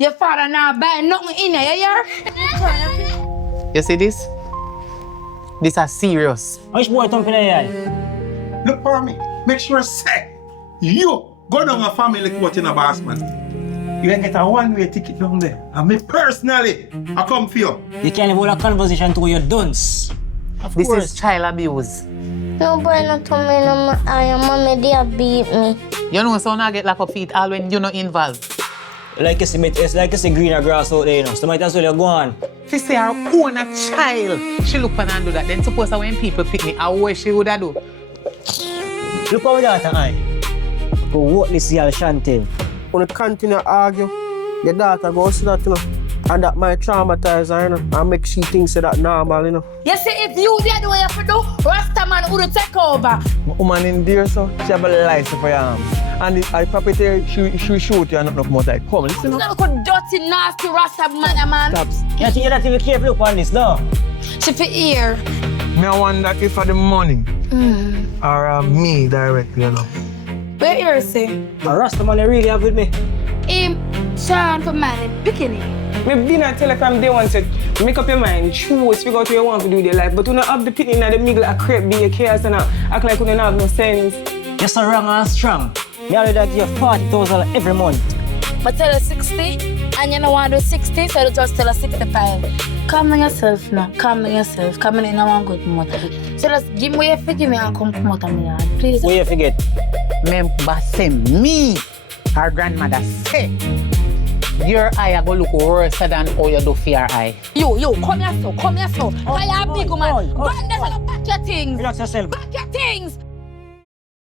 Your father now buy nothing in here, you hear? You see this? This is serious. Which boy thumping here? Look for me. Make sure say you go down a family court in a boss man. You can get a one-way ticket down there. And me personally, I come for you. You can't hold a conversation to your dunce. This is child abuse. Nobody not told me no mommy they beat me. You know, so now get lock up feet all when you're not involved. Like it's like it's a greener grass out there, you know. So might as well you go on. If you say her own a child, she look and do that. Then suppose when people pick me, how what she would have do? Look how that eye. Go walk this here, Shantin. When you continue to argue, your daughter goes to that, you know. And that might traumatize her, you know, and make she think that normal, you know. You see, if you did what you have to do, Rasta man would take over. Woman in there, so she have a license for your arm. And the property, she shoot you and not more like, come, listen. Look how dirty, nasty Rasta man. Stop. You think you're not even careful look on this, no? She for ear. Me I wonder if for the money or me directly, you know. Where ear say? A Rasta man you really have with me. Him, Sean for man, picking it. Me been a tell her from day one said, make up your mind, choose, figure out what you want to do with your life. But you don't have the pit in the middle of crepe, be a chaos and act like you don't have no sense. You're so wrong and strong. Me already that give you 40,000 every month. But tell her 60, and you don't want to do 60, so you just tell her 65. Calm down yourself now, calm down yourself. Come in and I want good motor. So just give me a figure me and come promote me yard, please. Where you forget? Remember say me, her grandmother say, your eye are going to look worse than how you do for your eye. Yo, come here so. Why you a big woman? Go and pack your things. Relax yourself. Pack your things.